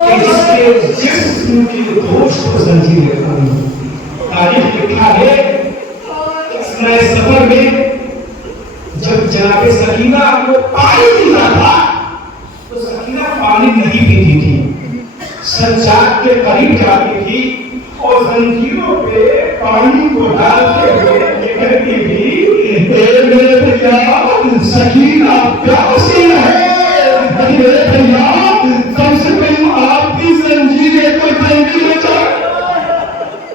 جس کے جسم کی گوشت کو زنجیر لگائی. تاریخ لکھا ہے اثناء سفر میں جب جناب سکینہ کو پانی ملا تھا تو سکینہ پانی نہیں پیتی تھی, سجاد کے قریب جاتی تھی اور زنجیروں پہ پانی کو ڈالتے ہوئے یہ کہتی تھی, اے میرے بھیا سکینہ پیاسی ہے, میرے بھیا کم سے کم آپ کی زنجیریں کو جلدی ہو جائے.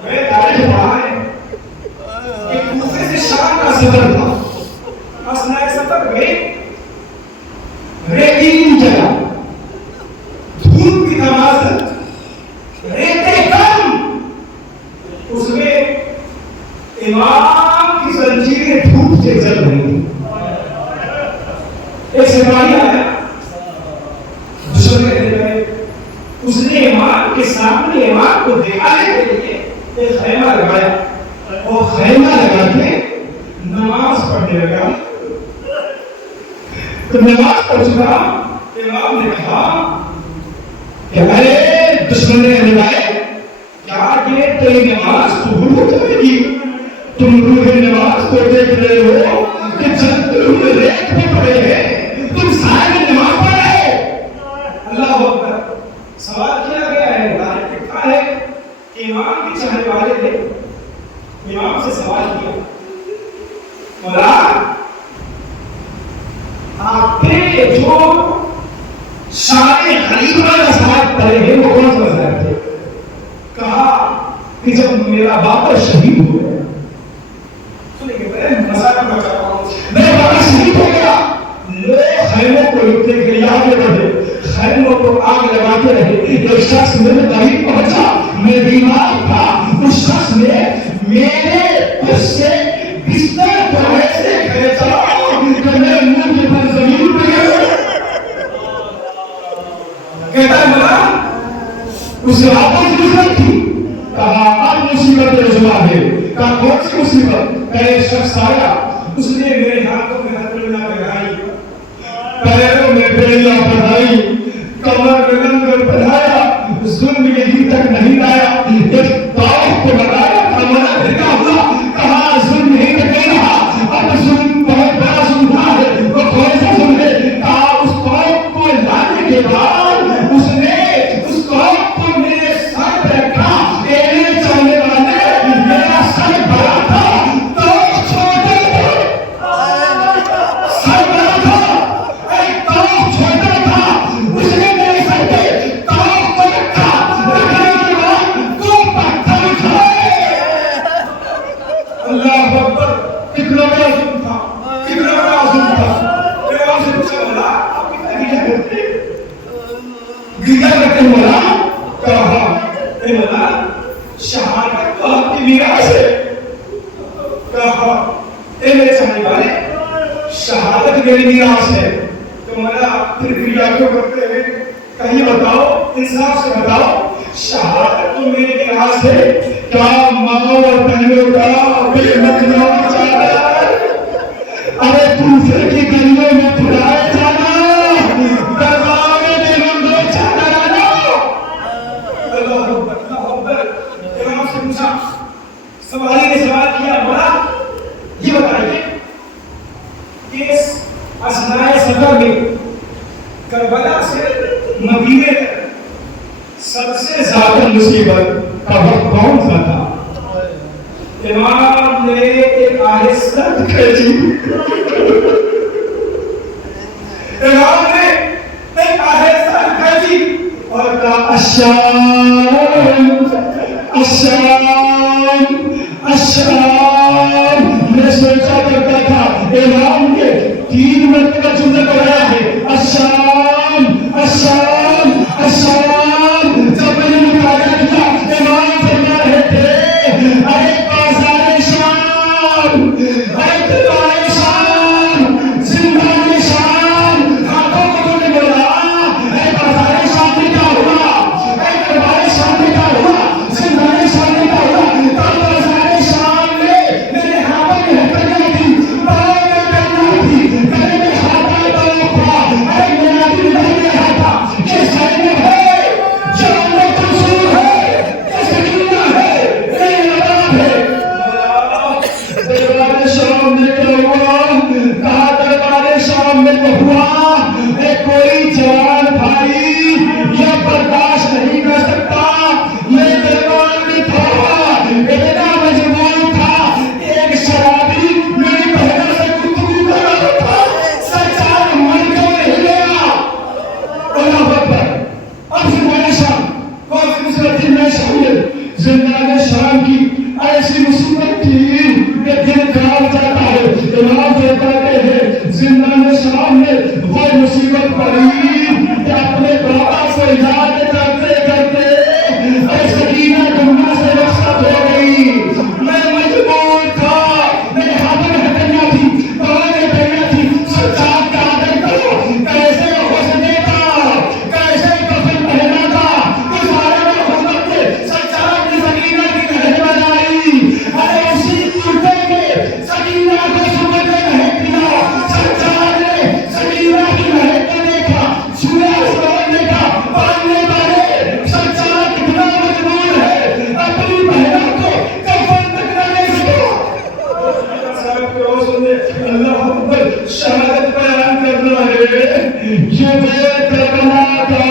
میں تاریخ پڑھا ہے کہ کوفے سے شام کا سفر تھا. اثناء سفر میں ریتیلی جگہ, دھوپ کی نمازت, ریتے کم, اس میں امام کی زنجیریں دھوپ سے جل رہی تھی. ایک سپاہی آیا, اس نے امام کے سامنے امام کو دکھانے کے لیے ایک خیمہ لگایا, اور خیمہ لگا کے نماز پڑھنے لگا. تو نماز پڑھ چکا, امام نے کہا کہ ارے دشمن نمائے, کیا یہ تیری نماز قبول ہو جائے گی؟ تم روح نماز کو دیکھ رہے ہو کہ جب تم ریت پہ پڑے ہیں تم سائے میں نماز پڑھ رہے ہو. اللہ اکبر. سوال کیا گیا ہے, تاریخ لکھا ہے کہ امام کے چاہنے والے تھے, امام سے سوال کیا, مولا آپ نے جو شان خلیفہ کا سوال پڑھے ہیں وہ کون سا مذہب تھے؟ کہا کہ جب میرا باپ شہید ہو گیا, میرا باپ شہید ہو گیا, لوگ خیموں کو لٹنے کے لیے آگے بڑھے, خیموں کو آگ لگاتے رہے. ایک شخص میرے قریب پہنچا, میں بیمار تھا, اس شخص نے میرے اس سے بستر کو ایسے کھینچا کہ میں منہ کے بل زمین پہ گیا. کہتا ہے مولا اسے آپس مصیبت تھی. کہا اب مصیبت رجوع ہے. کہا کون سی مصیبت؟ کہ ایک شخص آیا, اس نے میرے ہاتھوں میں ہتھیلیاں لگائی, پیروں میں بیڑیاں پہنائی, کمر میں لنگر پہنایا, ظلم یہیں تک نہیں لایا, ایک طاق کو لگایا, کمر بھیگا ہوا. کہا ظلم یہیں تک نہیں رہا, اب ظلم بہت بڑا ظلم ہے. وہ کون سا ظلم ہے؟ کہا اس طاق کو لانے کے بعد اس نے اس طاق کو میرے سر پہ رکھا. میرے چاہنے والے میرا سر بڑا تھا, طاق چھوٹا تھا. سر بڑا تھا, ایک طاق چھوٹا تھا. اس نے میرے سر پہ طاق کو رکھا, رکھنے کے بعد دو پتھر اٹھائے. اللہ اکبر. کتنا بڑا ظلم تھا, کتنا بڑا ظلم تھا. امام سے پوچھا, مولا آپ کتنا گیلا کرتے ہیں؟ گیلا کرتے مولا؟ کہا اے مولا شہادت تو آپ کی میراث ہے. کہا اے میرے چاہنے والے شہادت میری میراث ہے. تو مولا پھر گیلا کیوں کرتے ہیں؟ کہیں بتاؤ, انصاف سے بتاؤ, شہادت تو میری میراث ہے. کیا ماں اور بہنوں کا بے مقدار جانا, ارے دوسرے کی گلیوں میں پھرائے جانا, دربارے میں رنگوں چاہتا رہنا. اللہ اکبر, اللہ اکبر. امام سے پوچھا, سوالی نے سوال کیا, مولا یہ بتائیے کہ اس اثناء سفر میں کربلا سے مدینے تک سب سے زیادہ مصیبت کا وقت کون سا تھا؟ امام نے ایک آہستہ کھینچی, امام نے ایک آہستہ کھینچی اور کہا الشام الشام الشام. میں سوچا کرتا تھا امام نے 3 مرتبہ جملہ پڑھایا ہے, الشام الشام الشام. جب میں نے مطالعہ کیا, امام فرما رہے تھے ارے بازار شام, ارے دربار شام, زندان شام. ہاتھوں کو تو نے بولا ارے بازار شام میں کیا ہوا, ارے دربار شام میں کیا ہوا, زندان شام میں کیا ہوا. تب بازار شام میں شامل زندان شام کی ایسی مصیبت تھی کہ دل کام جاتا ہے. امام جو کہتے ہیں زندان شام میں وہ مصیبت پڑی کہ اپنے بابا سے یاد کرتے کرتے سکینہ دنیا سے رخصت ہو گئی. میں مجبور تھا, میرے ہاتھ میں ہتھیلیاں تھی, پاؤں میں ہتھیلیاں تھی. سجاد کا آدم کو کیسے حوصلے تھا, کیسے کفن پہنا تھا, اس بارے میں حکومت نے سجاد کی سکینہ کی نہر بنائی. ارے اسی کرتے میں سکینہ کو صبح نے مہک دیا. سجاد نے سکینہ کی مہک کو دیکھا, چھویا آسمان دیکھا, پالنے والے سجاد کتنا مجبور ہے اپنی بہنوں کو کفن تک نہ دے سکا. اللہ اکبر, شہادت بیان کرنا ہے. یہ بے کربلا کا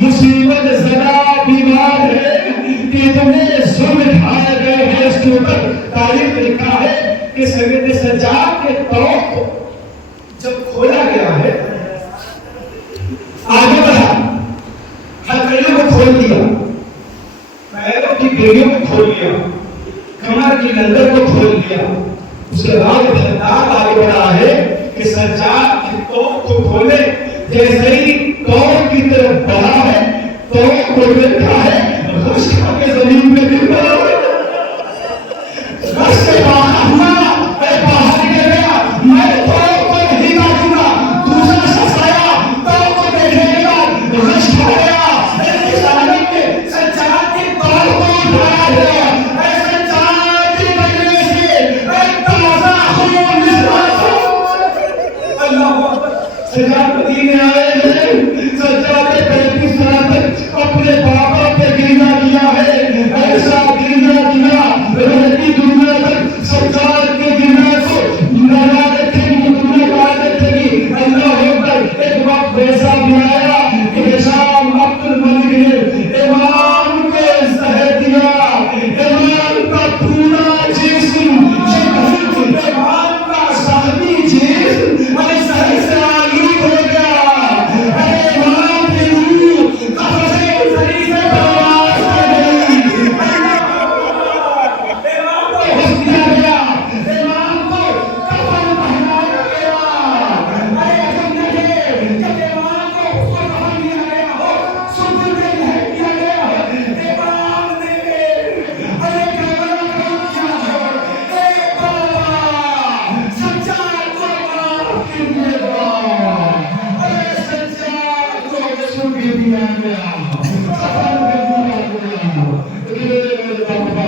مصیبت زدہ بیمار ہے کہ اتنے ظلم ڈھائے گئے ہیں. اس کے اوپر تاریخ میں لکھا ہے کہ سید سجاد کے طوق کو جب کھولا گیا ہے, آگے بڑھا, ہتھیلیوں کو کھول دیا, پیروں کی بیڑیوں کو کھول دیا, کمر کی لندر کو کھول دیا. اس کے بعد بھردار آگے بڑھا ہے کہ سجاد کی توق کو کھولے. جیسے ہی توق کی طرف بڑھا ہے, توق کو دیکھا ہے غش کھا کے زمین میں گر پڑا. غش سے باہر ہوا, میں باہر گر گیا, میں توق کو نہیں کاٹوں گا. دوسرا شخص آیا, توق کو دیکھنے کے بعد غش کھا گیا. ایک ثانیے میں سجاد کی توق کو اٹھایا گیا. سجاد کی وجہ سے ایک تازہ خون نکلا. اللہ اکبر, سجاد مدینے آئے ہیں. سجاد نے 35 سال تک اپنے بابا پہ گریہ کیا ہے. ایسا گریہ کیا رہتی دنیا تک سجاد کے گریہ کو لگا رکھے گی, دنیا کا رکھے گی. اللہ اکبر, ایک وقت ایسا بھی آیا کہ ہشام عبد الملک نے امام کے زہر دیا. امام کا پورا جسم, امام کا صحابی جسم ارے زہر سے آلود ہو گیا. ارے امام کی روح قفص زری سے پرواز کر گئی. امام کو حسن دیا گیا, امام کو کفن پہنایا گیا. ارے ایسا نہیں جب امام کو اس کو کفن دیا گیا ہو, سبر میں لہک دیا گیا ہو, امام نے ارے کربلا کام کیا ہو. اے بابا سجاد کو معاف کیجیے گا. ارے سجاد کو رسول بھی دیا گیا, کفن بھی دیا گیا. اے بابا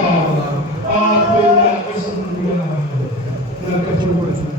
آپ کو اللہ کو سمجھ دیا, اللہ کا فرمان ہے.